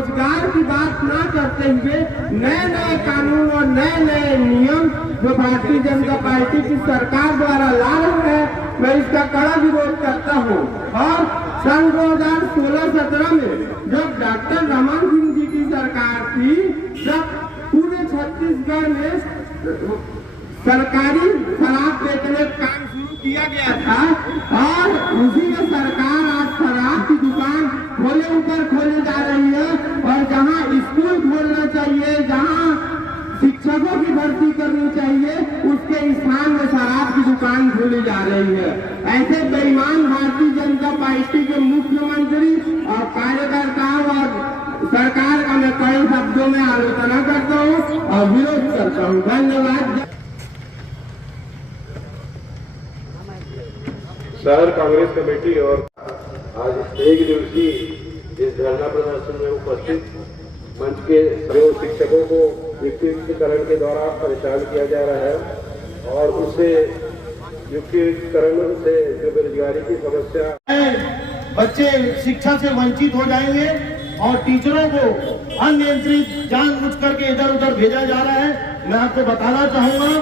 रोजगार की बात ना करते हुए नए नए कानून और नए नए नियम जो भारतीय जनता पार्टी की सरकार द्वारा ला रहे हैं, मैं इसका कड़ा विरोध करता हूँ। और सन 2016-17 में जब डॉक्टर रमन सिंह जी की सरकार थी, जब पूरे छत्तीसगढ़ में सरकारी शराब बेचने का काम शुरू किया गया था और उसी में सरकार आज शराब की दुकान खोले जा रही है। और जहां स्कूल खोलना चाहिए, जहां शिक्षकों की भर्ती करनी चाहिए, उसके स्थान में शराब की दुकान खोली जा रही है। ऐसे बेईमान भारतीय जनता पार्टी के मुख्यमंत्री और कार्यकर्ताओं और सरकार का मैं कई शब्दों में आलोचना करता हूँ और विरोध करता हूँ। धन्यवाद। शहर कांग्रेस कमेटी और आज एक दिवसीय इस धरना प्रदर्शन में उपस्थित मंच के जो शिक्षकों को युक्तिकरण के द्वारा परेशान किया जा रहा है और उससे युक्तिकरण से जो बेरोजगारी की समस्या, बच्चे शिक्षा से वंचित हो जाएंगे और टीचरों को अनियंत्रित जानबूझ करके इधर उधर भेजा जा रहा है। मैं आपको बताना चाहूंगा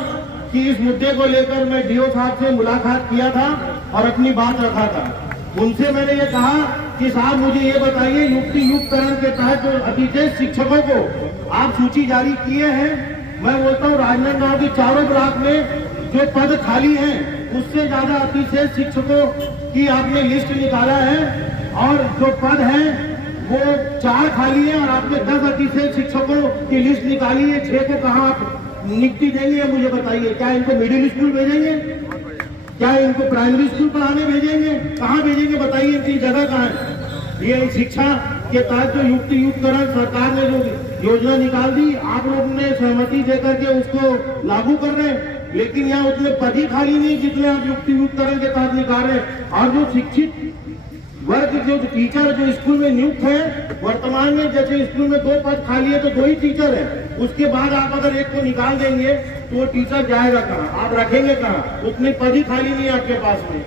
कि इस मुद्दे को लेकर मैं डीओ साहब से मुलाकात किया था और अपनी बात रखा था। उनसे मैंने ये कहा कि साहब मुझे ये बताइए, युक्तिकरण के तहत जो अतिशय शिक्षकों को आप सूची जारी किए हैं, मैं बोलता हूँ राजनांदगांव के चारों ब्लॉक में जो पद खाली हैं उससे ज्यादा अतिशय शिक्षकों की आपने लिस्ट निकाला है और जो पद है वो 4 खाली है और आपने 10 अतिशय शिक्षकों की लिस्ट निकाली है। 6 को कहाँ आप नियुक्ति देंगे मुझे बताइए। क्या इनको मिडिल स्कूल भेजेंगे? क्या इनको प्राइमरी स्कूल पढ़ाने भेजेंगे? कहाँ भेजेंगे बताइए, इनकी जगह कहाँ है? ये शिक्षा के तहत जो युक्तिकरण सरकार ने जो योजना निकाल दी, आप लोगों ने सहमति देकर के उसको लागू कर रहे हैं, लेकिन यहाँ उतने पद ही खाली नहीं जितने आप युक्तिकरण के तहत निकाल रहे हैं। और जो शिक्षित वर्ग जो टीचर जो स्कूल में नियुक्त है, वर्तमान में जैसे स्कूल में 2 पद खाली है तो 2 ही टीचर है, उसके बाद आप अगर एक को निकाल देंगे तो वो टीचर जाएगा कहाँ? आप रखेंगे कहाँ? उतने पद ही खाली नहीं है आपके पास में।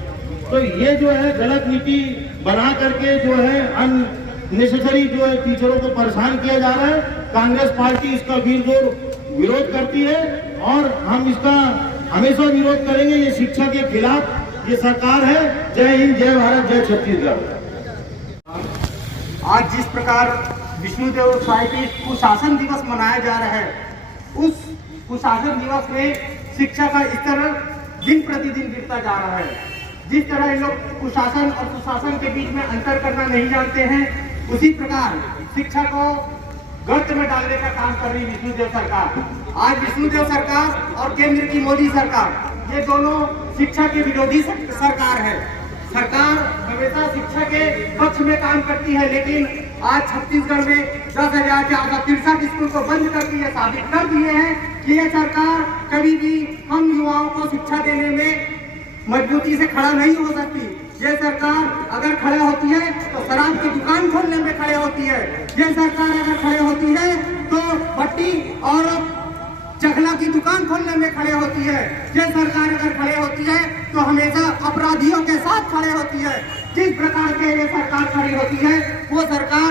तो ये जो है गलत नीति बना करके जो है अननेसेसरी जो है टीचरों को परेशान किया जा रहा है। कांग्रेस पार्टी इसका विरोध करती है और हम इसका हमेशा विरोध करेंगे। ये शिक्षा के खिलाफ ये सरकार है। जय हिंद, जय भारत, जय छत्तीसगढ़। आज जिस प्रकार विष्णुदेव साय की कुशासन दिवस मनाया जा रहा है, उस कुशासन दिवस में शिक्षा का स्तर दिन प्रतिदिन गिरता जा रहा है। जिस तरह इन लोग कुशासन और सुशासन के बीच में अंतर करना नहीं जानते हैं, उसी प्रकार शिक्षा को गर्त में डालने का काम कर रही विष्णुदेव सरकार। आज विष्णुदेव सरकार और केंद्र की मोदी सरकार, ये दोनों शिक्षा के विरोधी सरकार है। सरकार हमेशा शिक्षा के पक्ष में काम करती है, लेकिन आज छत्तीसगढ़ में 10,463 स्कूल को बंद करके ये साबित कर दिए हैं कि ये सरकार कभी भी हम युवाओं को शिक्षा देने में मजबूती से खड़ा नहीं हो सकती। ये सरकार अगर खड़े होती है तो शराब की दुकान खोलने में खड़े होती है। ये सरकार अगर खड़े होती है तो भट्टी और चखला की दुकान खोलने में खड़े होती है। ये सरकार अगर खड़े होती है तो हमेशा अपराधियों के साथ खड़े होती है। जिस प्रकार के ये सरकार खड़ी होती है वो सरकार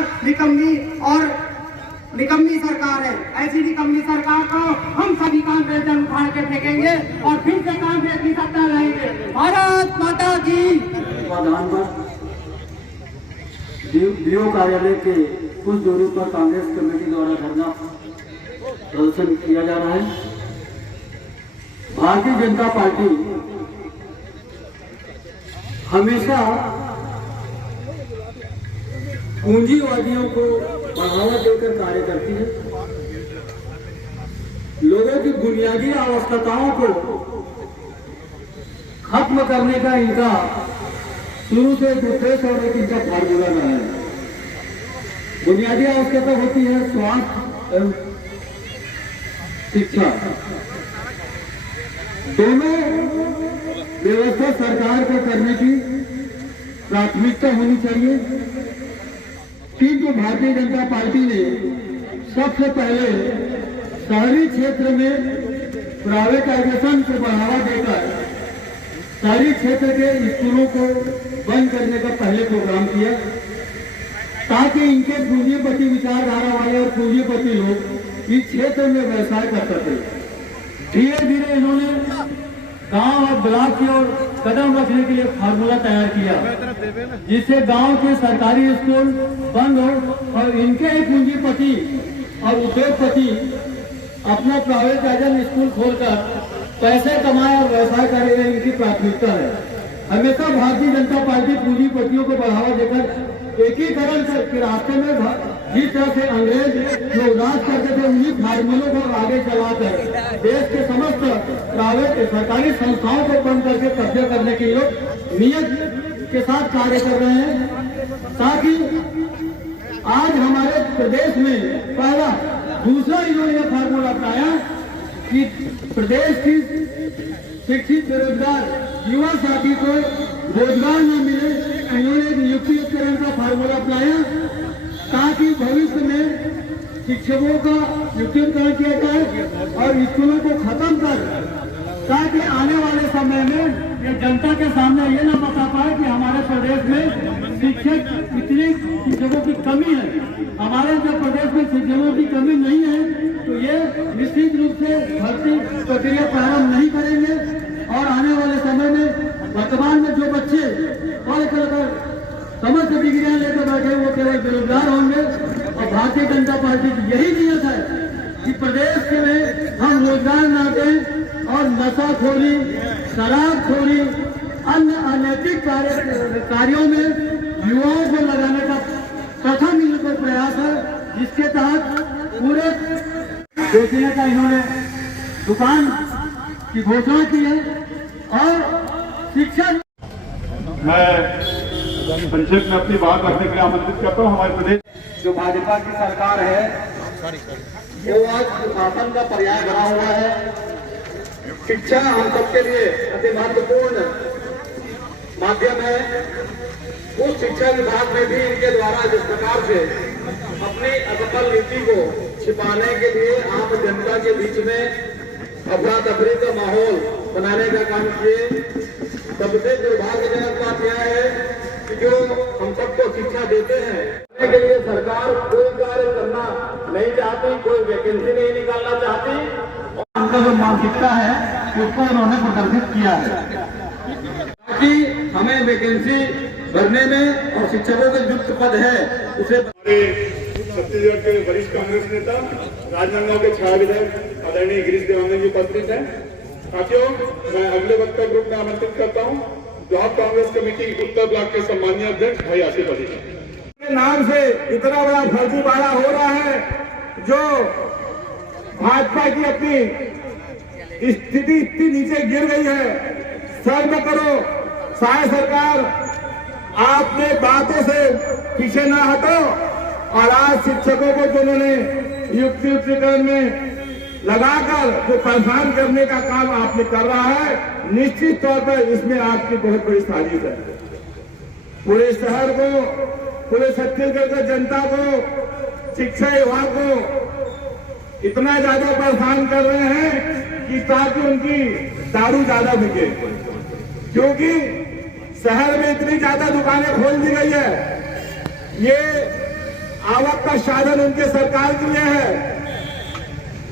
निकम्मी सरकार है। ऐसी निकम्मी सरकार को हम सभी कांग्रेस जन उठाड़ के फेंकेंगे और फिर से कांग्रेस की सत्ता रहेंगे। भारत माता की। डीओ कार्यालय के कुछ दूरी पर कांग्रेस कमेटी द्वारा धरना प्रदर्शन किया जा रहा है। भारतीय जनता पार्टी हमेशा पूंजीवादियों को बढ़ावा देकर कार्य करती है। लोगों की बुनियादी आवश्यकताओं को खत्म करने का इनका शुरू से एक उद्देश्य और एक इनका फार्मूला रहा है। बुनियादी आवश्यकता होती है स्वास्थ्य एवं शिक्षा। दोनों व्यवस्था सरकार को करने की प्राथमिकता होनी चाहिए, किंतु भारतीय जनता पार्टी ने सबसे पहले शहरी क्षेत्र में प्राइवेटाइजेशन को बढ़ावा देकर शहरी क्षेत्र के स्कूलों को बंद करने का पहले प्रोग्राम किया। ताकि इनके पूंजीपति विचारधारा वाले और पूंजीपति लोग इस क्षेत्र में व्यवसाय कर सके। धीरे धीरे इन्होंने गांव और ब्लॉक की ओर कदम रखने के लिए फार्मूला तैयार किया, जिससे गांव के सरकारी स्कूल बंद हो और इनके ही पूंजीपति और उद्योगपति अपना प्राइवेट एजेंट स्कूल खोलकर पैसे कमाए और व्यवसाय करे, इनकी प्राथमिकता है। हमेशा भारतीय जनता पार्टी पूंजीपतियों को बढ़ावा देकर एकीकरण के रास्ते में जिस तरह से अंग्रेज लोग राज करते थे, उन्हीं फार्मूलों को आगे चलाकर देश के समस्त प्राइवेट सरकारी संस्थाओं को बंद करके कब्जे करने के लिए नियत के साथ कार्य कर रहे हैं, ताकि आज हमारे प्रदेश में पहला दूसरा इन्होंने फार्मूला अपनाया कि प्रदेश की शिक्षित बेरोजगार युवा साथी को रोजगार न मिले। इन्होंने नियुक्तिकरण का फार्मूला अपनाया ताकि भविष्य में शिक्षकों का नियुक्तिकरण किया जाए और स्कूलों को खत्म कर, ताकि आने वाले समय में ये जनता के सामने ये ना बता पाए कि हमारे प्रदेश में शिक्षक इतने शिक्षकों की कमी है। हमारे जब प्रदेश में शिक्षकों की कमी नहीं है तो ये निश्चित रूप से भर्ती प्रक्रिया प्रारंभ नहीं करेंगे और आने वाले समय में वर्तमान में जो बच्चे पढ़ कर समस्त डिग्रियां लेकर बैठे वो केवल बेरोजगार होंगे। और भारतीय जनता पार्टी की यही नियत है कि प्रदेश में हम रोजगार न दें और नशाखोरी, शराबखोरी, अन्य अनैतिक कार्यों में युवाओं को लगाने का प्रथम इनका प्रयास है, जिसके तहत पूरे बेचने का इन्होंने दुकान की घोषणा की है। और शिक्षा मैं संक्षेप में अपनी बात रखने के लिए आमंत्रित करता हूँ। हमारे प्रदेश जो भाजपा की सरकार है वो आज शासन का पर्याय बना हुआ है। शिक्षा हम सबके लिए अति महत्वपूर्ण माध्यम है। उस शिक्षा विभाग में भी इनके द्वारा जिस प्रकार से अपनी असफल नीति को छिपाने के लिए आम जनता के बीच में अफरा तफरी का माहौल बनाने का काम किए, सबसे दुर्भाग्यजनक बात यह है कि जो हम सबको शिक्षा देते हैं के लिए सरकार कोई कार्य करना नहीं चाहती, कोई वैकेंसी नहीं निकालना चाहती। और उनका जो मानसिकता है उसको उन्होंने प्रदर्शित किया है ताकि हमें वैकेंसी भरने में और शिक्षकों के युक्त पद है उसे। छत्तीसगढ़ के वरिष्ठ कांग्रेस नेता राजनांदगांव के छाया विधायक आदरणीय गिरीश देवांगन जी उपस्थित हैं। साथियों, मैं अगले वक्ता ग्रुप में आमंत्रित करता हूँ ब्लॉक कांग्रेस कमेटी उत्तर ब्लॉक के सम्मानीय अध्यक्ष भाई आसिफ अली के नाम से इतना बड़ा फर्जीवाड़ा हो रहा है, जो भाजपा की अपनी स्थिति इतनी नीचे गिर गई है। शर्म करो साय सरकार, आपने बातों से पीछे ना हटो और आज शिक्षकों को जो उन्होंने युक्तिकरण में लगाकर जो परेशान करने का काम आपने कर रहा है, निश्चित तौर पर इसमें आपकी बहुत बड़ी साजिश है। पूरे शहर को, पूरे छत्तीसगढ़ की जनता को, शिक्षा विभाग को इतना ज्यादा परेशान कर रहे हैं कि ताकि उनकी दारू ज्यादा बिके, क्योंकि शहर में इतनी ज्यादा दुकानें खोल दी गई है। ये आवक का साधन उनके सरकार के लिए है,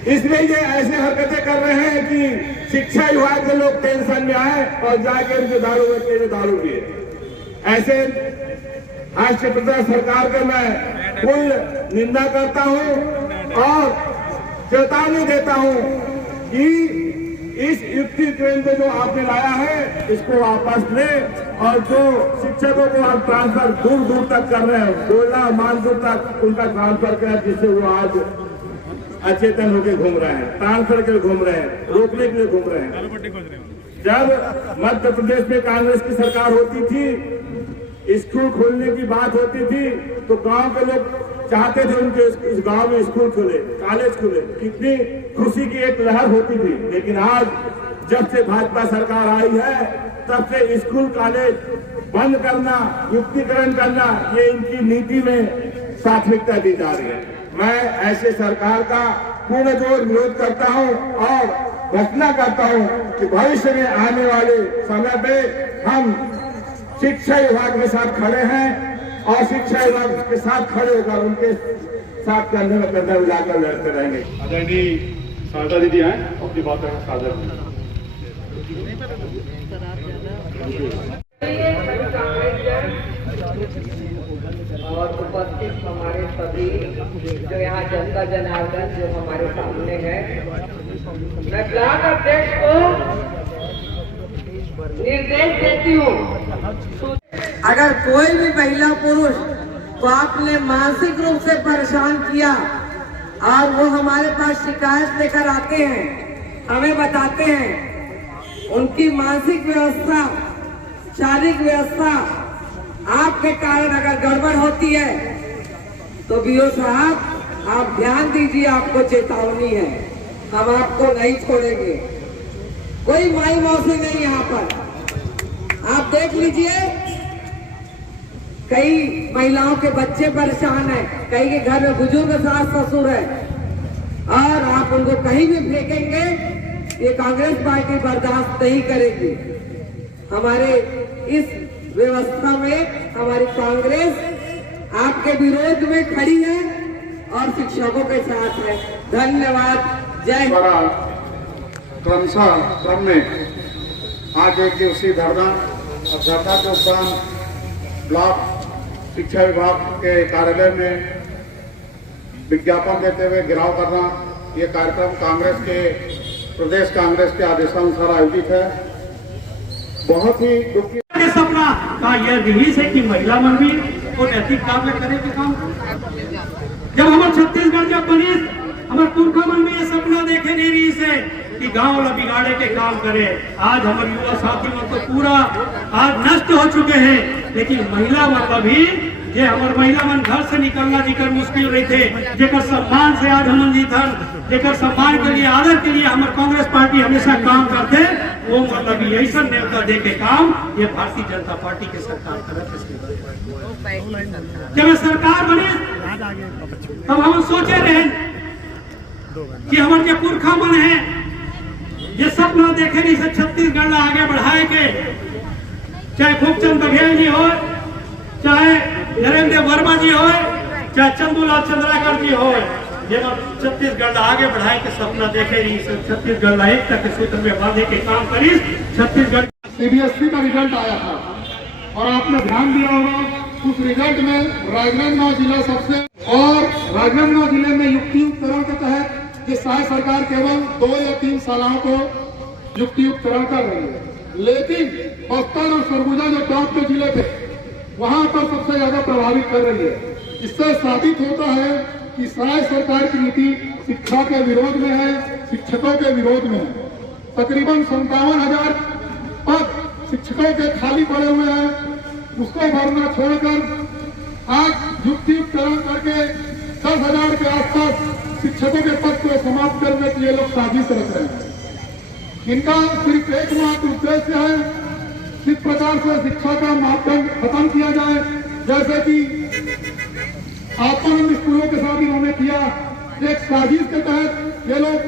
इसलिए ये ऐसे हरकतें कर रहे हैं कि शिक्षा विभाग के लोग टेंशन में आए और जाके उनके दारू पिए। ऐसे राष्ट्रपिता सरकार का मैं कुल निंदा करता हूं और चेतावनी देता हूं कि इस युक्तिकरण को जो आपने लाया है इसको वापस ले और जो शिक्षकों को आप ट्रांसफर दूर दूर तक कर रहे हैं, डोला मानपुर तक उनका ट्रांसफर करें, जिससे वो आज अचेतन होकर घूम रहे हैं, ट्रांसफर के लिए घूम रहे हैं, रोकने के लिए घूम रहे हैं। जब मध्य प्रदेश में कांग्रेस की सरकार होती थी, स्कूल खोलने की बात होती थी तो गांव के लोग चाहते थे उनके इस गांव में स्कूल खुले, कॉलेज खुले, कितनी खुशी की एक लहर होती थी। लेकिन आज जब से भाजपा सरकार आई है तब से स्कूल कॉलेज बंद करना, युक्तिकरण करना, ये इनकी नीति में प्राथमिकता दी जा रही है। मैं ऐसे सरकार का पूर्ण जोर विरोध करता हूं और घोषणा करता हूं कि भविष्य में आने वाले समय पे हम शिक्षा विभाग के साथ खड़े हैं और शिक्षा विभाग के साथ खड़े होकर उनके साथ कंधे में कंधा मिलाकर लड़ते रहेंगे। आदरणीय शारदा दीदी आए अपनी बात करें। शारदा और उपस्थित हमारे सभी जो यहाँ जनता जनार्दन जो हमारे सामने है, मैं ब्लॉक अध्यक्ष को निर्देश देती हूँ, अगर कोई भी महिला पुरुष को आपने मानसिक रूप से परेशान किया और वो हमारे पास शिकायत लेकर आते हैं, हमें बताते हैं, उनकी मानसिक व्यवस्था, शारीरिक व्यवस्था आपके कारण अगर गड़बड़ होती है तो बीओ साहब आप ध्यान दीजिए, आपको चेतावनी है, हम आपको नहीं छोड़ेंगे। कोई माई मौसी नहीं यहाँ पर। आप देख लीजिए, कई महिलाओं के बच्चे परेशान हैं, कई के घर में बुजुर्ग सास ससुर है, और आप उनको कहीं भी फेंकेंगे, ये कांग्रेस पार्टी बर्दाश्त नहीं करेगी। हमारे इस व्यवस्था में हमारी कांग्रेस आपके विरोध में खड़ी है और शिक्षकों के साथ है। धन्यवाद। जय क्रम में आज एक दिवसीय धरना और धरना के उपरांत ब्लॉक शिक्षा विभाग के कार्यालय में विज्ञापन देते हुए घेराव करना, ये कार्यक्रम कांग्रेस के प्रदेश कांग्रेस के आदेशानुसार आयोजित है। बहुत ही दुख की सपना का यह रिलीज है कि महिला मन भी वो नैतिक कार्य करे के काम। जब हमारे छत्तीसगढ़ जब बनी, हमारे पुरखा मन में ये सपना देखे नहीं रही से कि गांव वाला बिगाड़े के काम करे। आज हमारे युवा साथी मन तो पूरा आज नष्ट हो चुके हैं, लेकिन महिला मन भी ये हमारे महिला मन घर से निकलना जिकर मुश्किल रही थे, जेकर सम्मान से आज हम जीतन, जेकर सम्मान के लिए आदर के लिए हमारे कांग्रेस पार्टी हमेशा काम करते, वो मतलब ऐसा न्योता दे के काम ये भारतीय जनता पार्टी के सरकार करत। जब सरकार बनी तब हम सोचे रहे कि हमारे जो पुरखा मन है ये सपना देखे नहीं से छत्तीसगढ़ आगे बढ़ाए के, चाहे खूबचंद बघेल जी हो, चाहे नरेंद्र वर्मा जी हो, चाहे चंदूलाल चंद्राकर जी हो, ये छत्तीसगढ़ आगे बढ़ाए के सपना देखे नहीं से छत्तीसगढ़ एकता के सूत्र में बांधे के काम करी। छत्तीसगढ़ सीबीएसई का रिजल्ट आया था और आपने ध्यान दिया होगा उस रिजल्ट में राजनांदगांव जिला सबसे, और राजनांदगांव जिले में युक्तियुक्तकरण के तहत कि शायद सरकार केवल 2 या 3 शालाओं को युक्तियुक्तकरण कर रही है, लेकिन बस्तर और सरगुजा जो टॉप के जिले थे वहां पर सबसे ज्यादा प्रभावित कर रही है। इससे साबित होता है कि शायद सरकार की नीति शिक्षा के विरोध में है, शिक्षकों के विरोध में है। तकरीबन 57,000 पद शिक्षकों के खाली पड़े हुए हैं, उसको भरना छोड़कर आज युक्तियुक्तकरण करके 10,000 के आसपास शिक्षकों के पद को समाप्त करने के लिए लोग साजिश रख रहे हैं। इनका सिर्फ एकमात्र उद्देश्य है किस प्रकार से शिक्षा का मापदंड खत्म किया जाए, जैसे कि आत्मानंद स्कूलों के साथ इन्होंने किया। एक साजिश के तहत ये लोग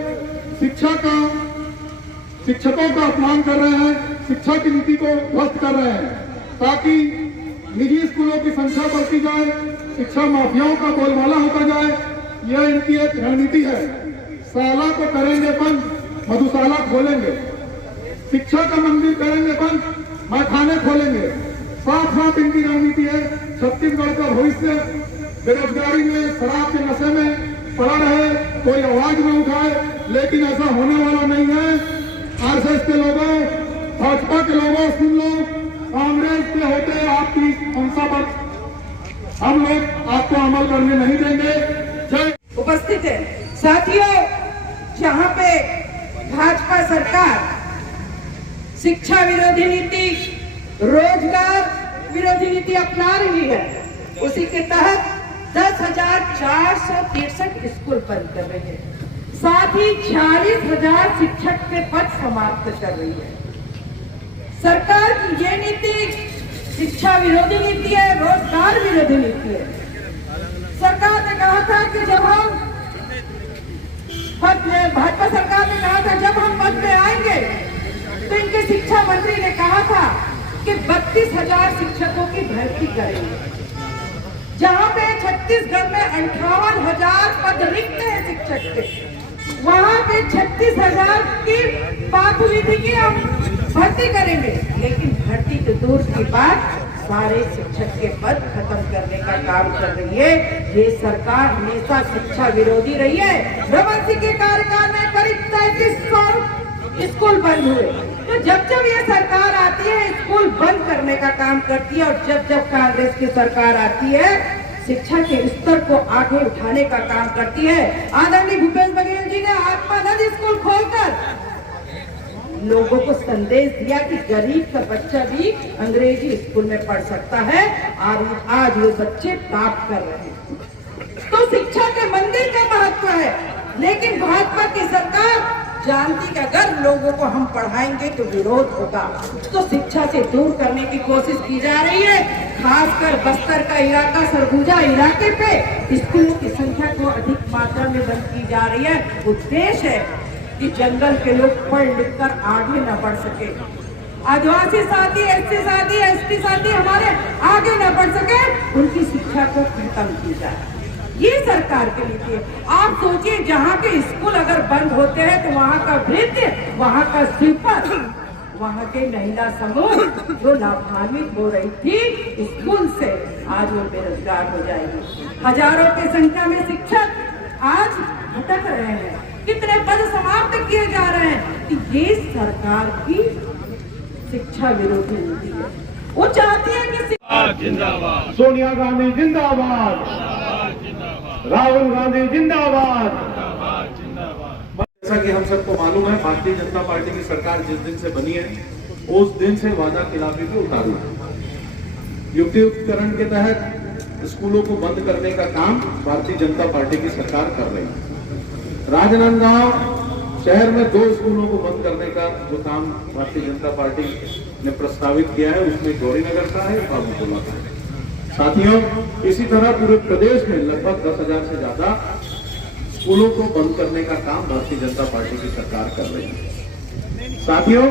शिक्षकों का अपमान कर रहे हैं, शिक्षा की नीति को ध्वस्त कर रहे हैं, ताकि निजी स्कूलों की संख्या बढ़ती जाए, शिक्षा माफियाओं का बोलबाला होता जाए। यह इनकी एक रणनीति है। शाला को करेंगे बंद, मधुशाला खोलेंगे, शिक्षा का मंदिर करेंगे बंद, मैखाने खोलेंगे। साफ साफ इनकी रणनीति है। छत्तीसगढ़ का भविष्य बेरोजगारी में, शराब के नशे में पड़ा रहे, कोई आवाज न उठाए, लेकिन ऐसा होने वाला नहीं है। आरएसएस के लोगों, भाजपा के लोगों, सुन लो, कांग्रेस के होते आपकी मंशा पर हम लोग आपको अमल करने नहीं देंगे। जय उपस्थित है साथियों, जहाँ पे भाजपा सरकार शिक्षा विरोधी नीति, रोजगार विरोधी नीति अपना रही है, उसी के तहत 10,463 स्कूल बंद कर रही है, साथ ही 46,000 शिक्षक के पद समाप्त कर रही है। सरकार की ये नीति शिक्षा विरोधी नीति है, रोजगार विरोधी नीति है। सरकार ने कहा था कि जब हम भाजपा सरकार ने कहा था जब हम पद में आएंगे तो इनके शिक्षा मंत्री ने कहा था कि 32,000 शिक्षकों की भर्ती करेंगे। जहाँ पे छत्तीसगढ़ में 58,000 पद रिक्त है शिक्षक के, वहाँ पे 36,000 की बात हुई थी कि हम भर्ती करेंगे, लेकिन भर्ती तो दूर की बात, सारे शिक्षक के पद खत्म करने का काम कर रही है। ये सरकार हमेशा शिक्षा विरोधी रही है। रमन सिंह के कार्यकाल में करीब 3300 स्कूल बंद हुए। तो जब जब ये सरकार आती है स्कूल बंद करने का काम करती है, और जब जब कांग्रेस की सरकार आती है शिक्षा के स्तर को आगे उठाने का काम करती है। आदरणीय भूपेश बघेल जी ने आत्मानंद स्कूल खोलकर लोगों को संदेश दिया कि गरीब का बच्चा भी अंग्रेजी स्कूल में पढ़ सकता है, और आज वो बच्चे टॉप कर रहे हैं। तो शिक्षा के मंदिर का महत्व है, लेकिन भाजपा की सरकार जानती कि अगर लोगों को हम पढ़ाएंगे तो विरोध होगा, तो शिक्षा से दूर करने की कोशिश की जा रही है। खासकर बस्तर का इलाका, सरगुजा इलाके पे स्कूलों की संख्या को अधिक मात्रा में बंद की जा रही है। उद्देश्य है कि जंगल के लोग पढ़ लिख कर आगे न बढ़ सके, आदिवासी साथी, एससी साथी, एसटी साथी हमारे आगे न बढ़ सके, उनकी शिक्षा को खत्म की जाए। ये सरकार के लिए है। आप सोचिए, जहाँ के स्कूल अगर बंद होते हैं तो वहाँ का वृद्ध, वहाँ का स्वीपर, वहाँ के महिला समूह जो लाभान्वित हो रही थी स्कूल से, आज वो बेरोजगार हो जाएगी। हजारों की संख्या में शिक्षक आज भटक रहे हैं, कितने पद समाप्त किए जा रहे हैं। कि ये सरकार की शिक्षा विरोधी नीति है। वो चाहती है कि जिंदाबाद, सोनिया गांधी जिंदाबाद, राहुल गांधी जिंदाबाद। जैसा कि हम सबको मालूम है, भारतीय जनता पार्टी की सरकार जिस दिन से बनी है उस दिन से वादा खिलाफी पे उतारू है। युक्तियुक्तकरण के तहत स्कूलों को बंद करने का काम भारतीय जनता पार्टी की सरकार कर रही है। राजनांदगांव शहर में 2 स्कूलों को बंद करने का जो काम भारतीय जनता पार्टी ने प्रस्तावित किया है, उसमें गौरीनगर का है, बाबूटोला का है। साथियों, इसी तरह पूरे प्रदेश में लगभग 10,000 से ज्यादा स्कूलों को बंद करने का काम भारतीय जनता पार्टी की सरकार कर रही है। साथियों,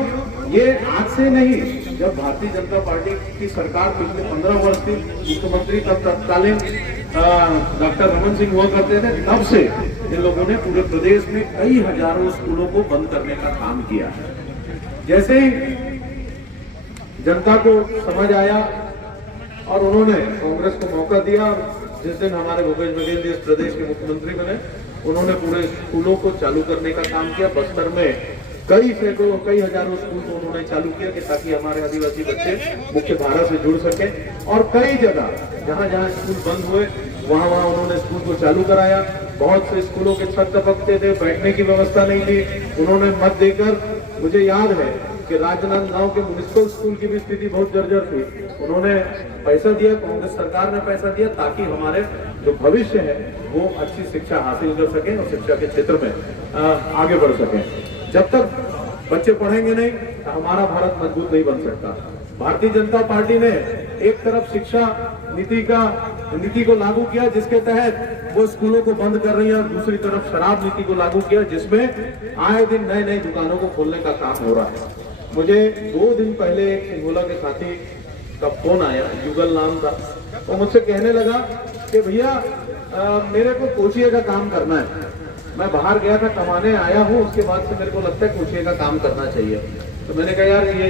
ये आज से नहीं, जब भारतीय जनता पार्टी की सरकार पिछले 15 वर्ष की मुख्यमंत्री तब तत्कालीन डॉक्टर रमन सिंह हुआ करते थे, तब से इन लोगों ने पूरे प्रदेश में कई हजारों स्कूलों को बंद करने का काम किया है। जैसे ही जनता को समझ आया और उन्होंने कांग्रेस को मौका दिया, जिस दिन हमारे भूपेश बघेल जी इस प्रदेश के मुख्यमंत्री बने, उन्होंने पूरे स्कूलों को चालू करने का काम किया। बस्तर में कई सैकड़ों, कई हजारों स्कूल को उन्होंने चालू किया कि ताकि हमारे आदिवासी बच्चे मुख्य धारा से जुड़ सके। और कई जगह जहां जहां स्कूल बंद हुए वहां वहां उन्होंने स्कूल को चालू कराया। बहुत से स्कूलों के छत टपकते थे, बैठने की व्यवस्था नहीं थी, उन्होंने मत देकर, मुझे याद है कि राजनांदगांव के म्युनिसिपल स्कूल की भी स्थिति बहुत जर्जर थी, उन्होंने पैसा दिया, कांग्रेस सरकार ने पैसा दिया ताकि हमारे जो भविष्य है वो अच्छी शिक्षा हासिल कर सके और शिक्षा के क्षेत्र में आगे बढ़ सके। जब तक बच्चे पढ़ेंगे नहीं तो हमारा भारत मजबूत नहीं बन सकता। भारतीय जनता पार्टी ने एक तरफ शिक्षा नीति को लागू किया, जिसके तहत वो स्कूलों को बंद कर रही है, और दूसरी तरफ शराब नीति को लागू किया, जिसमें आए दिन नई नई दुकानों को खोलने का काम हो रहा है। मुझे 2 दिन पहले एक सिंगोला के साथी का फोन आया, युगल नाम था, वो मुझसे कहने लगा कि भैया मेरे को कोचिए का काम करना है, मैं बाहर गया था कमाने आया हूँ, उसके बाद से मेरे को लगता है कोचिए का काम करना चाहिए। तो मैंने कहा यार ये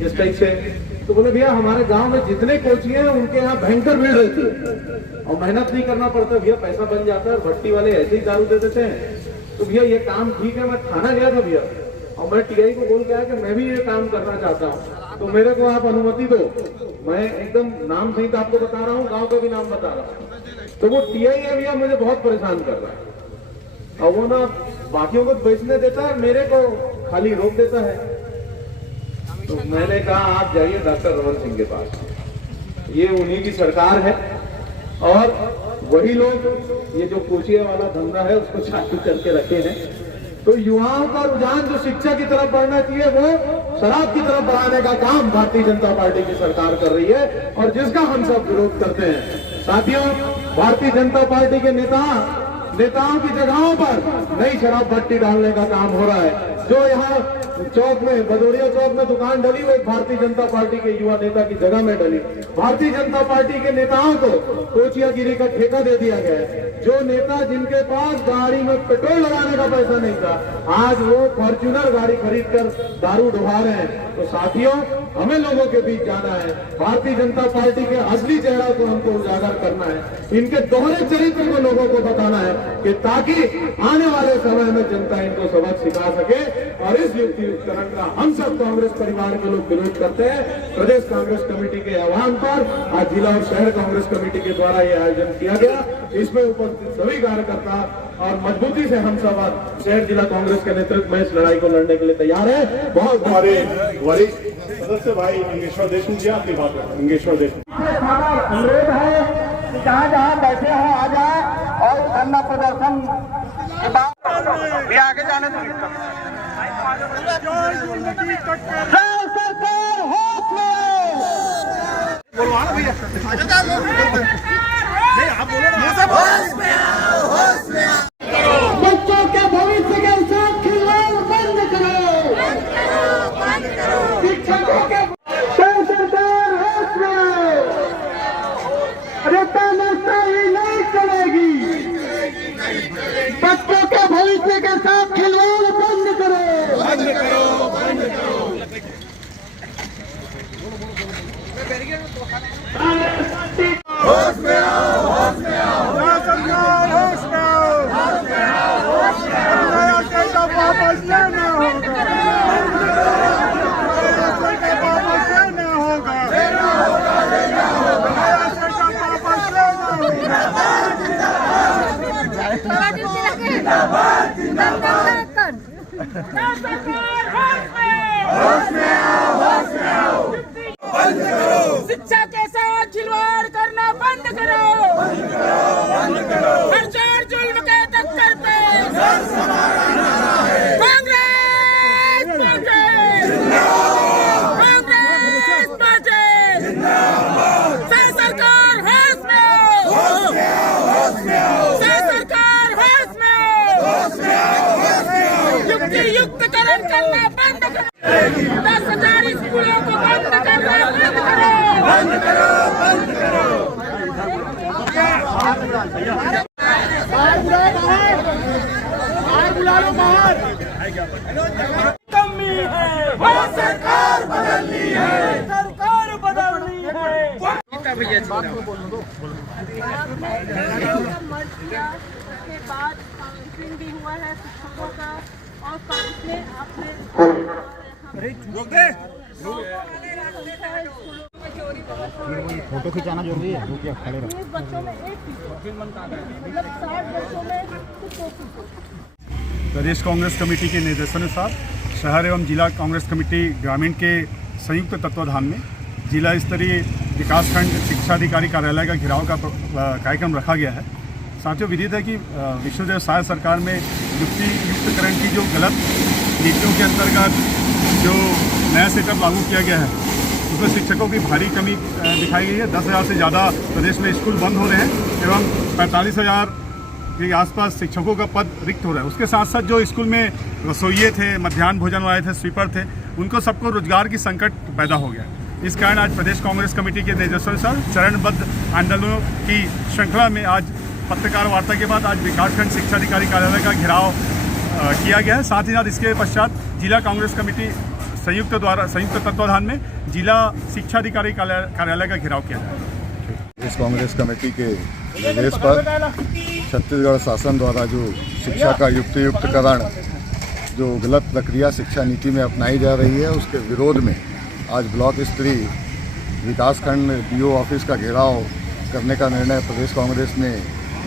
इस टाइप से, तो बोले भैया हमारे गांव में जितने कोचिए हैं उनके यहाँ भयंकर भीड़ रहती है और मेहनत नहीं करना पड़ता भैया, पैसा बन जाता है, और भट्टी वाले ऐसे ही दारू दे देते हैं। तो भैया ये काम ठीक है, मैं थाना गया था भैया और मैं टीआई को बोल के आया कि मैं भी ये काम करना चाहता हूँ, तो मेरे को आप अनुमति दो। मैं एकदम नाम सहित आपको बता रहा हूँ, गांव का भी नाम बता रहा हूँ। तो वो टीआई है भैया, मुझे बहुत परेशान कर रहा है, और वो ना बाकियों को बेचने देता है, मेरे को खाली रोक देता है। तो मैंने कहा आप जाइए डॉक्टर रमन सिंह के पास, ये उन्हीं की सरकार है और वही लोग ये जो कोचिया वाला धंधा है उसको चालू करके रखे हैं। तो युवाओं का रुझान जो शिक्षा की तरफ बढ़ना चाहिए वो शराब की तरफ बढ़ाने का काम भारतीय जनता पार्टी की सरकार कर रही है, और जिसका हम सब विरोध करते हैं। साथियों, भारतीय जनता पार्टी के नेताओं की जगहों पर नई शराब भट्टी डालने का काम हो रहा है। जो यहाँ चौक में, भदौरिया चौक में दुकान डली, वो एक भारतीय जनता पार्टी के युवा नेता की जगह में डली। भारतीय जनता पार्टी के नेताओं को कोचियागिरी का ठेका दे दिया गया है। जो नेता जिनके पास गाड़ी में पेट्रोल लगाने का पैसा नहीं था, आज वो फॉर्च्यूनर गाड़ी खरीद कर दारू डुबा रहे हैं। तो साथियों, हमें लोगों के बीच जाना है, भारतीय जनता पार्टी के असली चेहरा को हमको उजागर करना है, इनके दोहरे चरित्र को लोगों को बताना है कि ताकि आने वाले समय में जनता इनको सबक सिखा सके। और इस युक्तिकरण का हम सब कांग्रेस परिवार के लोग विरोध करते हैं। प्रदेश कांग्रेस कमेटी के आह्वान पर आज जिला और शहर कांग्रेस कमेटी के द्वारा यह आयोजन किया गया। इसमें उपस्थित सभी कार्यकर्ता और मजबूती से हम सब शहर जिला कांग्रेस के नेतृत्व में इस लड़ाई को लड़ने के लिए तैयार है। बहुत हमारे वरिष्ठ सदस्य भाई मंगेश्वर देशमुख जी, आपकी बात है। मंगेश्वर देशमुख, अनुरोध है कि जहाँ जहाँ बैठे हो आ जाए और धरना प्रदर्शन के बाद भी आगे जाने दो। बच्चों के भविष्य के साथ खिलवाड़ बंद करो। शिक्षकों के सरकार होश में आओ। अरे तानाशाही नहीं चलेगी। बच्चों के भविष्य के साथ खिलवाड़ बंद करो। बंद करो, बंद करो। होश में आओ, होश में आओ। सरकार होश में आओ, होश में आओ, होश में आओ। नया सेटअप वापस लेना होगा। नया सेटअप वापस लेना होगा। लेना होगा, लेना होगा। नया सेटअप वापस लेना होगा। जिंदाबाद, जिंदाबाद। सरकार होश में आओ, होश में आओ। बंद करो। शिक्षा के साथ खिलवाड़ करना बंद करो। बंद करो, बंद करो। भ्रष्टाचार जुल्म के टक्कर पे कांग्रेस पार्टी जिंदाबाद। कांग्रेस पार्टी जिंदाबाद। सरकार होश में आओ, होश में आओ, होश में आओ। सरकार होश में आओ, होश में आओ, होश में आओ। युक्तिकरण करना बंद करो। 10,000 स्कूलों को बंद करना बंद करो। बंद करो, बंद करो। बाहर बुला लो, बाहर। कमी है, वो सरकार बदलनी है। सरकार बदलनी है। उसके बाद काउंसलिंग भी हुआ है शिक्षकों का और काउंसलिंग आपने फोटो खिंचाना जरूरी है। क्या खड़े रहो। बच्चों में एक मतलब 60 बच्चों में कुछ 2 फीसद। प्रदेश कांग्रेस कमेटी के निर्देशानुसार शहर एवं जिला कांग्रेस कमेटी ग्रामीण के संयुक्त तत्वाधान में जिला स्तरीय विकासखंड शिक्षा अधिकारी कार्यालय का घेराव का कार्यक्रम रखा गया है। साथियों, विदित है कि विष्णुदेव साय सरकार में युक्तिकरण की जो गलत नीतियों के अंतर्गत जो नया सेटअप लागू किया गया है, उसमें शिक्षकों की भारी कमी दिखाई गई है। 10,000 से ज़्यादा प्रदेश में स्कूल बंद हो रहे हैं एवं 45,000 के आसपास शिक्षकों का पद रिक्त हो रहा है। उसके साथ साथ जो स्कूल में रसोइये थे, मध्याह्न भोजन वाले थे, स्वीपर थे, उनको सबको रोजगार की संकट पैदा हो गया। इस कारण आज प्रदेश कांग्रेस कमेटी के निर्देशानुसार चरणबद्ध आंदोलनों की श्रृंखला में आज पत्रकार वार्ता के बाद आज विकासखंड शिक्षा अधिकारी कार्यालय का घेराव किया गया है। साथ ही साथ इसके पश्चात जिला कांग्रेस कमेटी संयुक्त तत्वाधान में जिला शिक्षा अधिकारी कार्यालय का घेराव किया जाएगा। इस कांग्रेस कमेटी के निर्देश पर छत्तीसगढ़ शासन द्वारा जो शिक्षा का युक्तिकरण जो गलत प्रक्रिया शिक्षा नीति में अपनाई जा रही है, उसके विरोध में आज ब्लॉक स्तरीय विकासखंड DO ऑफिस का घेराव करने का निर्णय प्रदेश कांग्रेस ने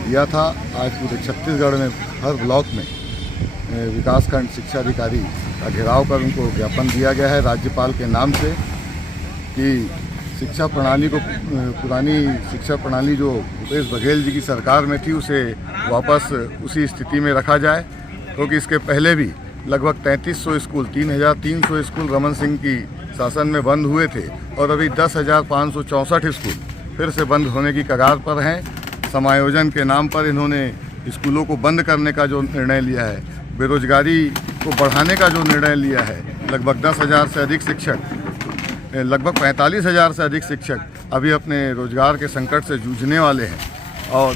लिया था। आज पूरे छत्तीसगढ़ में हर ब्लॉक में विकासखंड शिक्षा अधिकारी का घेराव कर उनको ज्ञापन दिया गया है राज्यपाल के नाम से कि शिक्षा प्रणाली को, पुरानी शिक्षा प्रणाली जो भूपेश बघेल जी की सरकार में थी, उसे वापस उसी स्थिति में रखा जाए, क्योंकि इसके पहले भी लगभग 3300 स्कूल, 3,300 स्कूल रमन सिंह की शासन में बंद हुए थे और अभी 10,564 स्कूल फिर से बंद होने की कगार पर हैं। समायोजन के नाम पर इन्होंने स्कूलों को बंद करने का जो निर्णय लिया है, बेरोजगारी को बढ़ाने का जो निर्णय लिया है, लगभग 10,000 से अधिक शिक्षक, लगभग 45,000 से अधिक शिक्षक अभी अपने रोजगार के संकट से जूझने वाले हैं और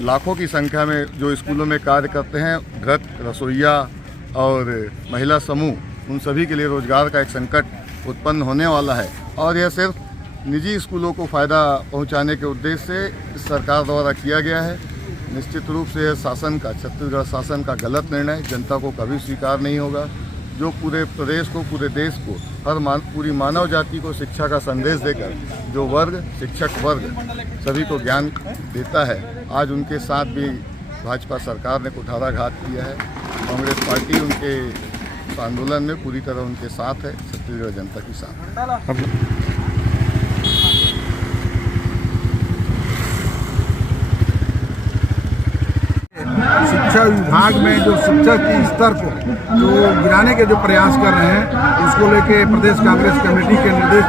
लाखों की संख्या में जो स्कूलों में कार्य करते हैं, गृह रसोइया और महिला समूह, उन सभी के लिए रोजगार का एक संकट उत्पन्न होने वाला है। और यह सिर्फ निजी स्कूलों को फ़ायदा पहुंचाने के उद्देश्य से सरकार द्वारा किया गया है। निश्चित रूप से यह शासन का, छत्तीसगढ़ शासन का गलत निर्णय जनता को कभी स्वीकार नहीं होगा, जो पूरे प्रदेश को, पूरे देश को, पूरी मानव जाति को शिक्षा का संदेश देकर जो वर्ग, शिक्षक वर्ग सभी को ज्ञान देता है, आज उनके साथ भी भाजपा सरकार ने कुठाराघात किया है। कांग्रेस पार्टी उनके इस आंदोलन में पूरी तरह उनके साथ है, छत्तीसगढ़ जनता के साथ। शिक्षा विभाग में जो शिक्षा के स्तर को जो गिराने के जो प्रयास कर रहे हैं, उसको लेके प्रदेश कांग्रेस कमेटी के निर्देश